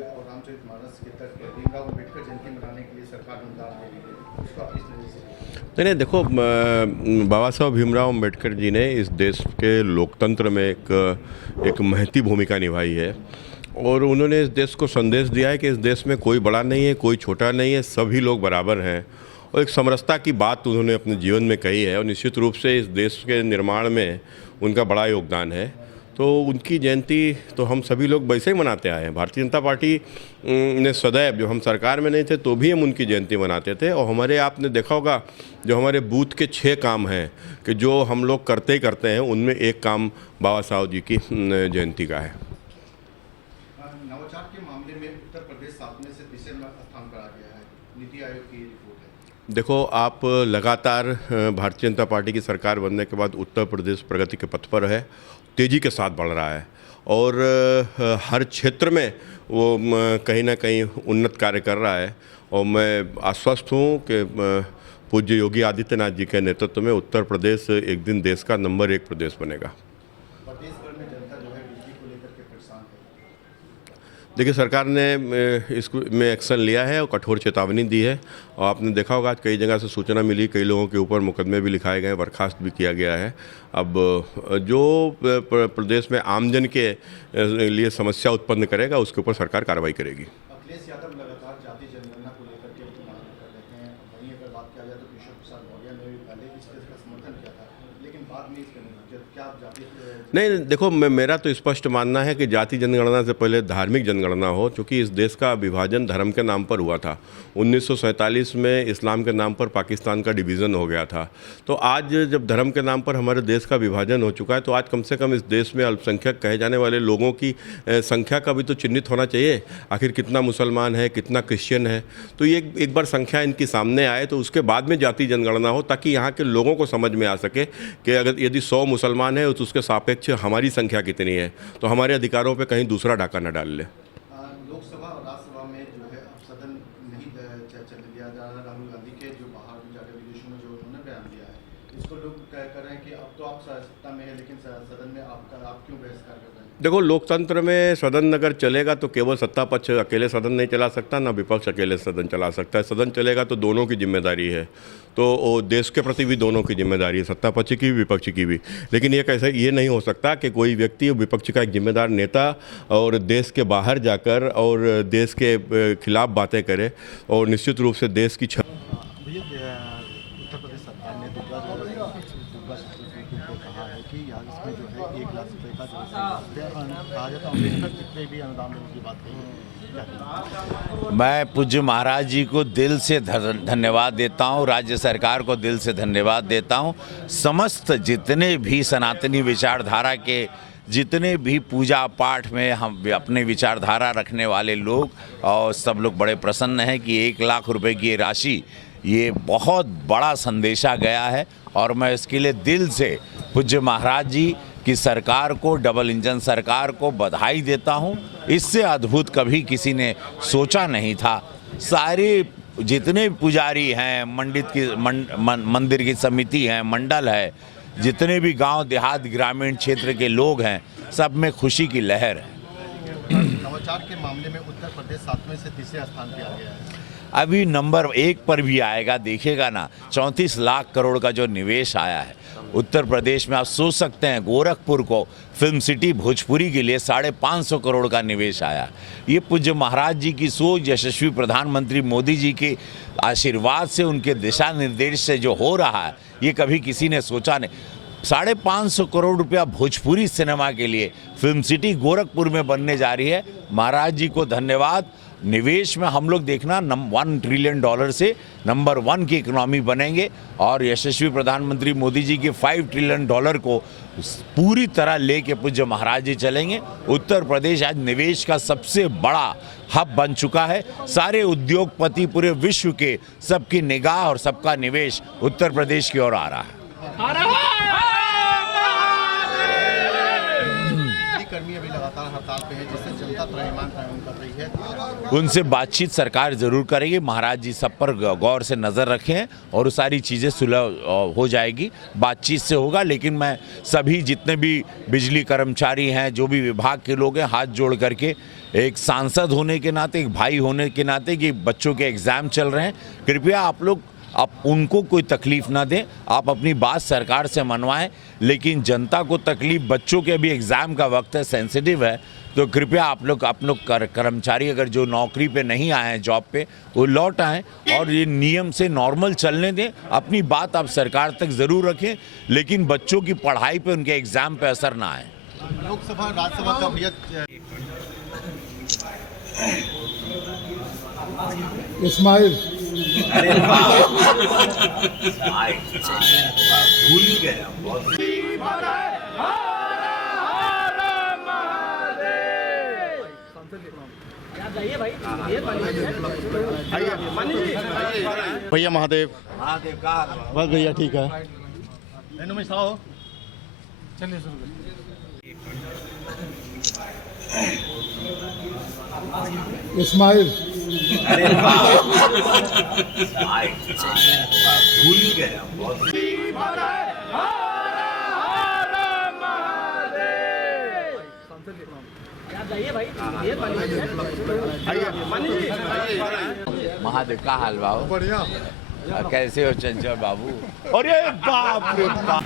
और रामचरितमानस के तक भीमराव अम्बेडकर जयंती मनाने के लिए सरकार अनुदान दे रही है, उसको आप इस नज़र से? नहीं, देखो, बाबा साहब भीमराव अम्बेडकर जी ने इस देश के लोकतंत्र में एक महती भूमिका निभाई है और उन्होंने इस देश को संदेश दिया है कि इस देश में कोई बड़ा नहीं है, कोई छोटा नहीं है, सभी लोग बराबर हैं। और एक समरसता की बात उन्होंने अपने जीवन में कही है और निश्चित रूप से इस देश के निर्माण में उनका बड़ा योगदान है। तो उनकी जयंती तो हम सभी लोग वैसे ही मनाते आए हैं। भारतीय जनता पार्टी ने सदैव, जो हम सरकार में नहीं थे तो भी हम उनकी जयंती मनाते थे। और हमारे, आपने देखा होगा, जो हमारे बूथ के 6 काम हैं कि जो हम लोग करते ही करते हैं, उनमें एक काम बाबा साहब जी की जयंती का है। नवाचार के मामले में उत्तर प्रदेश 7वें से 30वें स्थान पर आ गया है, नीति आयोग की रिपोर्ट है। देखो, आप लगातार भारतीय जनता पार्टी की सरकार बनने के बाद उत्तर प्रदेश प्रगति के पथ पर है, तेज़ी के साथ बढ़ रहा है और हर क्षेत्र में वो कहीं ना कहीं उन्नत कार्य कर रहा है। और मैं आश्वस्त हूँ कि पूज्य योगी आदित्यनाथ जी के नेतृत्व में उत्तर प्रदेश एक दिन देश का नंबर 1 प्रदेश बनेगा। प्रदेश भर में जनता जो है बिजली को लेकर के परेशान है। देखिए, सरकार ने इसको में एक्शन लिया है और कठोर चेतावनी दी है। और आपने देखा होगा, आज कई जगह से सूचना मिली, कई लोगों के ऊपर मुकदमे भी लिखाए गए, बर्खास्त भी किया गया है। अब जो प्रदेश में आमजन के लिए समस्या उत्पन्न करेगा, उसके ऊपर सरकार कार्रवाई करेगी। अखिलेश यादव लगातार जाति जनगणना को लेकर के मांग कर रहे हैं। वहीं अगर बात किया जाए तो केशव प्रसाद मौर्य ने भी पहले इस केस का समर्थन किया था, लेकिन बाद में इसका नहीं। क्या आप जाति नहीं, देखो, मेरा तो स्पष्ट मानना है कि जाति जनगणना से पहले धार्मिक जनगणना हो, क्योंकि इस देश का विभाजन धर्म के नाम पर हुआ था। 1947 में इस्लाम के नाम पर पाकिस्तान का डिवीज़न हो गया था। तो आज जब धर्म के नाम पर हमारे देश का विभाजन हो चुका है, तो आज कम से कम इस देश में अल्पसंख्यक कहे जाने वाले लोगों की संख्या का भी तो चिन्हित होना चाहिए। आखिर कितना मुसलमान है, कितना क्रिश्चियन है, तो ये एक बार संख्या इनकी सामने आए तो उसके बाद में जाति जनगणना हो, ताकि यहाँ के लोगों को समझ में आ सके कि अगर यदि 100 मुसलमान है तो उसके सापेक्ष हमारी संख्या कितनी है, तो हमारे अधिकारों पे कहीं दूसरा डाका न डाल ले। लोकसभा और राज्यसभा में जो है अब सदन नहीं चल दिया जा रहा। राहुल गांधी के जो बाहर जाकर विदेशों में जो उन्होंने बयान दिया है, इसको लोग कह कर रहे हैं कि अब तो आप सत्ता में है, लेकिन सदन में आप क्यों बहिष्कार कर रहे हैं? देखो, लोकतंत्र में सदन अगर चलेगा तो केवल सत्ता पक्ष अकेले सदन नहीं चला सकता, ना विपक्ष अकेले सदन चला सकता है। सदन चलेगा तो दोनों की जिम्मेदारी है, तो देश के प्रति भी दोनों की जिम्मेदारी है, सत्ता पक्ष की भी, विपक्ष की भी। लेकिन ये नहीं हो सकता कि कोई व्यक्ति विपक्ष का एक जिम्मेदार नेता और देश के बाहर जाकर और देश के खिलाफ बातें करे और निश्चित रूप से देश की उत्तर प्रदेश सरकार ने दुर्गा सप्तशती को कहा है कि यहाँ इसमें जो है 1 लाख रुपये का जो कहा जाता है, अम्बेडकर जितने भी अनुदान देने की बात कही। मैं पूज्य महाराज जी को दिल से धन्यवाद देता हूँ, राज्य सरकार को दिल से धन्यवाद देता हूँ। समस्त जितने भी सनातनी विचारधारा के, जितने भी पूजा पाठ में हम अपने विचारधारा रखने वाले लोग और सब लोग बड़े प्रसन्न हैं कि 1 लाख रुपए की राशि, ये बहुत बड़ा संदेशा गया है। और मैं इसके लिए दिल से पूज्य महाराज जी की सरकार को, डबल इंजन सरकार को बधाई देता हूँ। इससे अद्भुत कभी किसी ने सोचा नहीं था। सारे जितने पुजारी हैं, मंदिर की समिति है, मंडल है, जितने भी गांव देहात ग्रामीण क्षेत्र के लोग हैं, सब में खुशी की लहर है। नवाचार के मामले में उत्तर प्रदेश 7वें से 30वें स्थान पे आ गया है। अभी नंबर 1 पर भी आएगा, देखिएगा ना। 34 लाख करोड़ का जो निवेश आया है उत्तर प्रदेश में, आप सोच सकते हैं गोरखपुर को फिल्म सिटी भोजपुरी के लिए 550 करोड़ का निवेश आया। ये पूज्य महाराज जी की सोच, यशस्वी प्रधानमंत्री मोदी जी के आशीर्वाद से, उनके दिशा निर्देश से जो हो रहा है, ये कभी किसी ने सोचा नहीं। 550 करोड़ रुपया भोजपुरी सिनेमा के लिए फिल्म सिटी गोरखपुर में बनने जा रही है। महाराज जी को धन्यवाद। निवेश में हम लोग देखना 1 ट्रिलियन डॉलर से नंबर 1 की इकोनॉमी बनेंगे और यशस्वी प्रधानमंत्री मोदी जी के 5 ट्रिलियन डॉलर को पूरी तरह लेके पूज्य महाराज जी चलेंगे। उत्तर प्रदेश आज निवेश का सबसे बड़ा हब बन चुका है। सारे उद्योगपति पूरे विश्व के, सबकी निगाह और सबका निवेश उत्तर प्रदेश की ओर आ रहा है। कर्मी अभी लगातार लगातार हड़ताल पे है, जिससे जनता त्रयमान कर रही है। उनसे बातचीत सरकार जरूर करेगी। महाराज जी सब पर गौर से नज़र रखें और सारी चीज़ें सुलह हो जाएगी, बातचीत से होगा। लेकिन मैं सभी जितने भी बिजली कर्मचारी हैं, जो भी विभाग के लोग हैं, हाथ जोड़ करके एक सांसद होने के नाते, एक भाई होने के नाते कि बच्चों के एग्ज़ाम चल रहे हैं, कृपया आप लोग उनको कोई तकलीफ ना दें। आप अपनी बात सरकार से मनवाएं, लेकिन जनता को तकलीफ, बच्चों के भी एग्ज़ाम का वक्त है, सेंसिटिव है, तो कृपया आप लोग कर्मचारी अगर जो नौकरी पे नहीं आए हैं, जॉब पे, वो लौट आएँ और ये नियम से नॉर्मल चलने दें। अपनी बात आप सरकार तक ज़रूर रखें, लेकिन बच्चों की पढ़ाई पे, उनके एग्ज़ाम पे असर ना आए। लोकसभा राज्यसभा का भैया इस्माइल भूल ही गए भैया महादेव महादेव का बस भैया ठीक है। में साओ चलिए शुरू करिए। इस्माइल भूल ही गए महादेव का हाल बाबू, बढ़िया। कैसे हो चंचल बाबू? अरे बाप रे बाप।